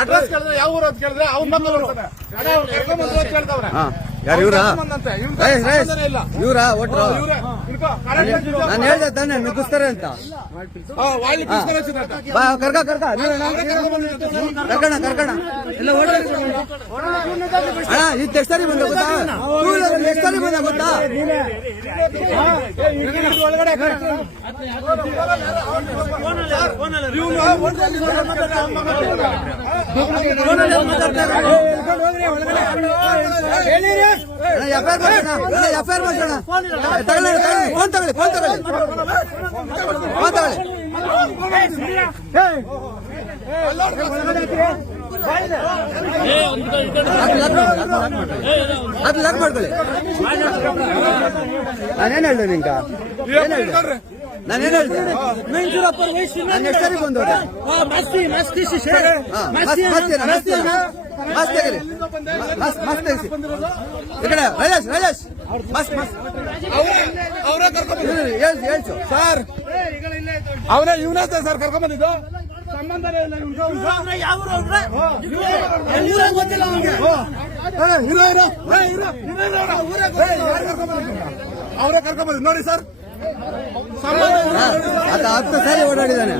Address ಕೇಳಿದ್ರೆ ಯಾವ ಊರು ಅಂತ ಕೇಳಿದ್ರೆ ಅವ್ನ ಕೇಳ್ತಾವ್ರೆ. ಯಾರು ಇವರಾ? ಇವರಾ ಓಟ್ರು? ನಾನು ಹೇಳ್ದೆ ತಾನೆ ನುಗ್ಗಿಸ್ತಾರೆ ಅಂತ. ಕರ್ಕ ಕರ್ಕಣ ಎಲ್ಲ ಓಡ ಅಣ್ಣ ಇದು ಎಷ್ಟು ಸಾರಿ ಬಂದ ಗೊತ್ತಾ? ಎಷ್ಟು ಸಾರಿ ಬಂದ ಗೊತ್ತಾ? ಎಫ್ಐಆರ್ ಮಾಡೋಣ. ಫೋನ್ ತಗೊಳ್ಳಿ ಅದು ಲಾಕ್ ಮಾಡ್ಕೊಳ್ಳಿ. ನಾನೇನ್ ಹೇಳ್ದೆ ನಿಂಗ? ನಾನೇನ್ ಹೇಳ್ದೆ? ನಾನು ಎಷ್ಟು ಸರಿ ಬಂದವ್ರೆ? ರಾಜೇಶ್ ಅವರೇ ಕರ್ಕೊಂಡ್ ಹೇಳ್ಸು ಸರ್. ಅವರೇ ಇವನೇ ಸರ್ ಕರ್ಕೊಂಡ್ ಬಂದಿದ್ದು. ಸಂಬಂಧನೇ ಇಲ್ಲ. ಅವರೇ ಕರ್ಕೊಂಡ್ ಬಂದಿದ್ದು ನೋಡಿ ಸರ್. ಹತ್ತು ಸಾರಿ ಓಡಾಡಿದ್ದಾನೆ.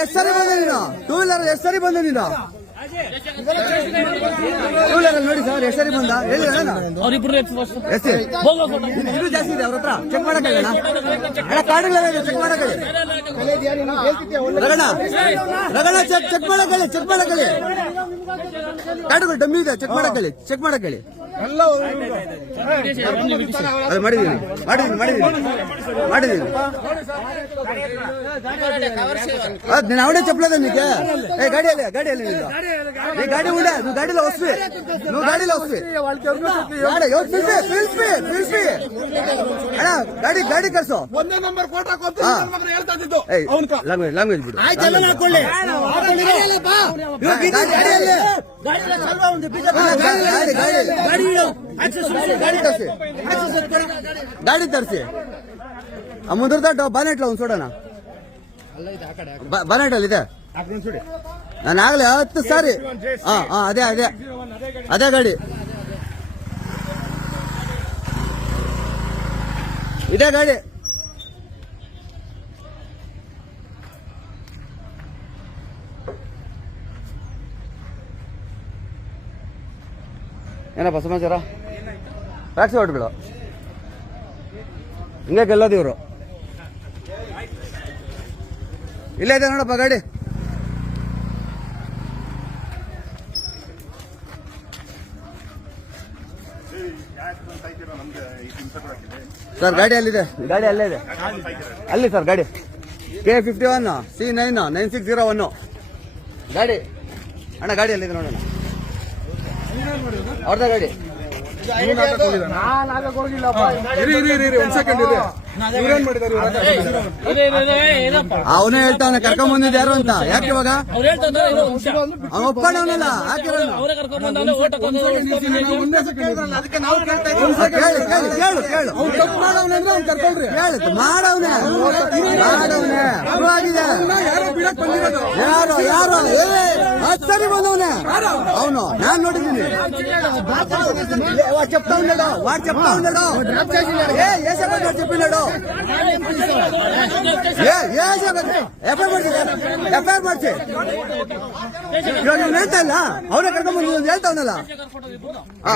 ಎಷ್ಟು ಸರಿ ಬಂದೆ ನೀನು? ಟೂ ವೀಲರ್ ಎಷ್ಟು ಸರಿ ಬಂದೆ ನೀನು? ಟೂ ವೀಲರ್ ನೋಡಿ ಸರ್ ಎಷ್ಟು ಸರಿ ಬಂದ ಹೇಳಿ. ಇದು ಜಾಸ್ತಿ ಇದೆ ಅವ್ರ ಹತ್ರ. ಚೆಕ್ ಮಾಡಕ್ಕೆ ಕಾರ್ಡ್ಗಳ ಚೆಕ್ ಮಾಡಕ್ಕೆ ರಗಣ ಚೆಕ್ ಮಾಡಕ್ಕೆ ಕಾರ್ಡ್ಗಳು ಡಮ್ಮಿ ಇದೆ. ಚೆಕ್ ಮಾಡಕ್ಕೆ ಅದು ಮಾಡಿದೀನಿ. ನೀನು ಅವನೇ ಚಪ್ಪಲದ ನಿಮಗೆ ಗಾಡಿಯಲ್ಲಿ ನೀ ಗಾಡಿ ಉಂಡೆ నువ్వు ಗಾಡಿలో వస్తే ಗಾಡಿ ಕರ್ಸೋ. ಒಂದೇ ನಂಬರ್ ಕೋಟ ಹೇಳ್ತಾ ಇದ್ದು ಲ್ಯಾಂಗ್ವೇಜ್ ಬಿಡು. ಗಾಡಿ ತರಿಸಿ ಮುಂದಿರ್ದ ಬಾನೆಟ್ಲ ಒಂದು ಸೋಡೋಣ. ಬಾನೆಟ್ ಅಲ್ಲಿ ಇದೆ. ನಾನು ಆಗ್ಲೇ 10 ಸಾರಿ ಅದೇ ಗಾಡಿ ಇದೇ ಗಾಡಿ. ಏನಪ್ಪ ಸಮಾಚಾರ? ಟ್ಯಾಕ್ಸಿ ಹೊಟ್ಬಿಡು. ಹಿಂಗೆ ಗೆಲ್ಲೋದು ಇವರು. ಇಲ್ಲೇ ಇದೆ ನೋಡಪ್ಪ ಗಾಡಿ. ಸರ್ ಗಾಡಿ ಅಲ್ಲಿದೆ. ಅಲ್ಲೇ ಇದೆ ಅಲ್ಲಿ ಸರ್ ಗಾಡಿ. K51 C9 9601 ಗಾಡಿ. ಅಣ್ಣ ಗಾಡಿ ಅಲ್ಲಿದೆ ನೋಡೋಣ. ಅವ್ರದ ಗಾಡಿ. ಅವನೇ ಹೇಳ್ತಾನೆ ಕರ್ಕೊಂಡ್ ಬಂದಿದ್ದು ಯಾರು ಅಂತ. ಯಾಕೆ ಇವಾಗ ಒಪ್ಪಣವನಲ್ಲ ಹಾಕಿರೋನು. ಮಾಡವ್ನೆ ಯಾರು 10 ಸರಿ ಬಂದವನೆ ಅವನು. ನಾನ್ ನೋಡಿದ್ದೀನಿ. చెప్తా ఉన్నాడు చెప్పినాడు. ಎಫ್ಐಆರ್ ಮಾಡ್ಸಿ. ಇವಾಗ ಇವ್ನು ಹೇಳ್ತಾ ಇಲ್ಲ ಅವನೇ ಕರ್ಕೊಂಡ್ ಬಂದು ಹೇಳ್ತಾವನಲ್ಲ. ಹಾ